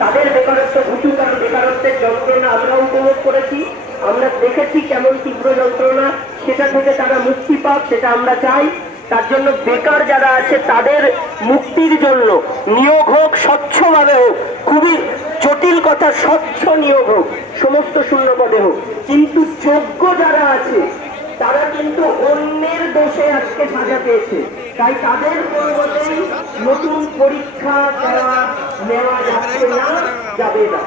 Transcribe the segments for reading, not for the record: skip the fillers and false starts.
তাদের বেকারত্ব ঘুচুক, কারণ বেকারত্বের যন্ত্রণা আমরা উপভোগ করেছি, আমরা দেখেছি কেমন তীব্র যন্ত্রণা, সেটা থেকে তারা মুক্তি পাক, সেটা আমরা চাই। তার জন্য বেকার যারা আছে তাদের মুক্তির জন্য নিয়োগ হোক, স্বচ্ছভাবে হোক, খুবই জটিল কথা, স্বচ্ছ নিয়োগ হোক, সমস্ত শূন্য পদে হোক, কিন্তু যোগ্য যারা আছে তারা কিন্তু অন্যের দোষে আজকে সাজা পেয়েছে, তাই তাদের পরিবর্তে নতুন পরীক্ষা নেওয়া যাচ্ছে না, যাবে না।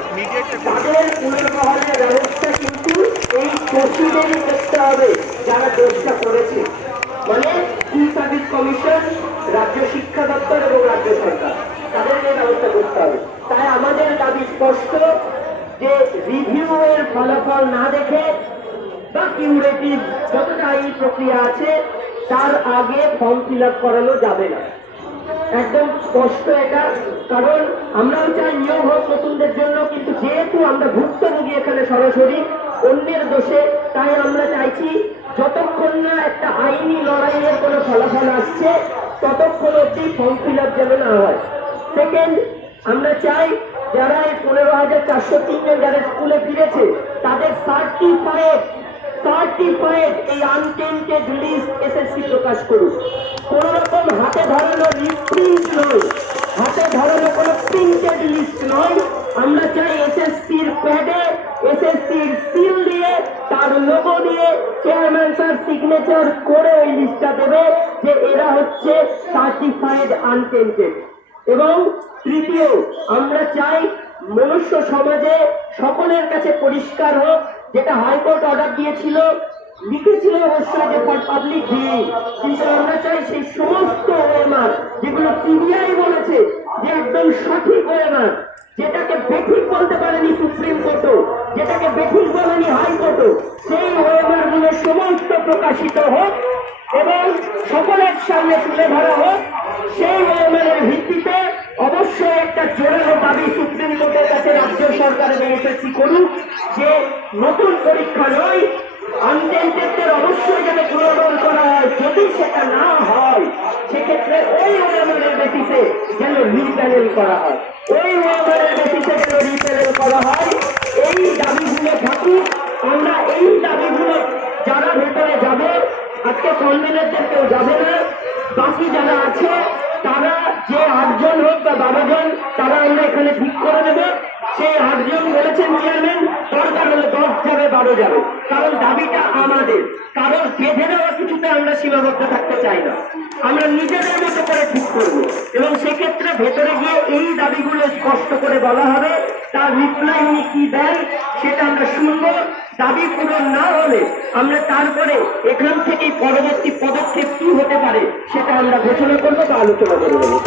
তাদের পুনর্বহালের ব্যবস্থা কিন্তু এই দোষীদেরই করতে হবে যারা দোষটা করেছে, মানে স্কুল সার্ভিস কমিশন, রাজ্য শিক্ষা দপ্তর এবং রাজ্য সরকার, তাদেরকে ব্যবস্থা করতে হবে। তাই আমাদের দাবি স্পষ্ট যে রিভিউ এর ফলাফল না দেখে বা কিউরেটিভ যতটা এই প্রক্রিয়া আছে তার আগে ফর্ম ফিল আপ করানো যাবে না, একদম স্পষ্ট এটা। কারণ আমরাও চাই নিয়োগ হোক নতুনদের জন্য, কিন্তু যেহেতু আমরা ভুক্তভোগী এখানে সরাসরি অন্যের দোষে, তাই আমরা চাইছি যতক্ষণ না একটা আইনি লড়াইয়ের কোনো ফলাফল আসছে ততক্ষণ অব্দি ফর্ম ফিল আপ যেন না হয়। সেকেন্ড, আমরা চাই যারা এই 15,403 জন যারা স্কুলে ফিরেছে তাদের সার্টিফাইড এই আনটেন্টেড লিস্ট এসএসসি প্রকাশ করুক। কোন রকম হাতে ধরানো প্রিন্ট নয়, হাতে ধরানো কোনো প্রিন্টেড লিস্ট নয়। আমরা চাই এসএসসির প্যাডে এসএসসির সিল দিয়ে তার লোগো দিয়ে চেয়ারম্যান স্যার সিগনেচার করে ওই লিস্টটা দেবে যে এরা হচ্ছে সার্টিফাইড আনটেন্টেড। এবং তৃতীয়, আমরা চাই মনুষ্য সমাজে সকলের কাছে পরিষ্কার হোক, যেটা হাইকোর্ট অর্ডার দিয়েছিল, লিখেছিল অবশ্যই যে ফর পাবলিক ভিউইং, কিন্তু আমরা চাই সেই সমস্ত ওএমআর যেগুলো সিবিআই বলেছে যে একদম সঠিক ওএমআর, যেটাকে বেঠিক বলতে পারেনি সুপ্রিম কোর্টও, যেটাকে বেঠিক বলেনি হাইকোর্টও, সেই ওএমআর গুলো সমস্ত প্রকাশিত হোক এবং সকলের সামনে তুলে ধরা হোক। সেই ওএমআর এর ভিত্তিতে অবশ্যই একটা জোরালো দাবি সুপ্রিম কোর্টের কাছে রাজ্য সরকার এবং এসএসসি করুক যে নতুন পরীক্ষা নয়, আনটেন্টেডদের অবশ্যই যাতে পুনর্বহাল করা হয়। যদি সেটা না হয় সেক্ষেত্রে ওই ওএমআর এর বেসিসে যেন রিপ্যানেল করা হয়, ওই ওএমআর এর বেসিসে যেন রিপ্যানেল করা হয়। এই দাবিগুলো থাকুক। আমরা এই দাবিগুলো যারা ভেতরে যাবে, আজকে কনভেনারদের কেউ যাবে না, বাকি যারা আছে তারা যে 8 জন হোক বা 12 জন, তারা আমরা এখানে ঠিক করে নেব। সেই 8 জন বলেছেন চেয়ারম্যান, দরকার হলে 10 যাবে, 12 যাবে, কারণ দাবিটা আমাদের। কারণ বেঁধে দেওয়া কিছুতে আমরা সীমাবদ্ধ থাকতে চাই না, আমরা নিজেদের মতো করে ঠিক করব এবং সেক্ষেত্রে ভেতরে গিয়ে এই দাবিগুলো স্পষ্ট করে বলা হবে। তার রিপ্লাই উনি কি দেন সেটা আমরা শুনব। দাবি পূরণ না হলে আমরা তারপরে এখান থেকেই পরবর্তী পদক্ষেপ কি হতে পারে সেটা আমরা ঘোষণা করবো বা আলোচনা করে দেবো।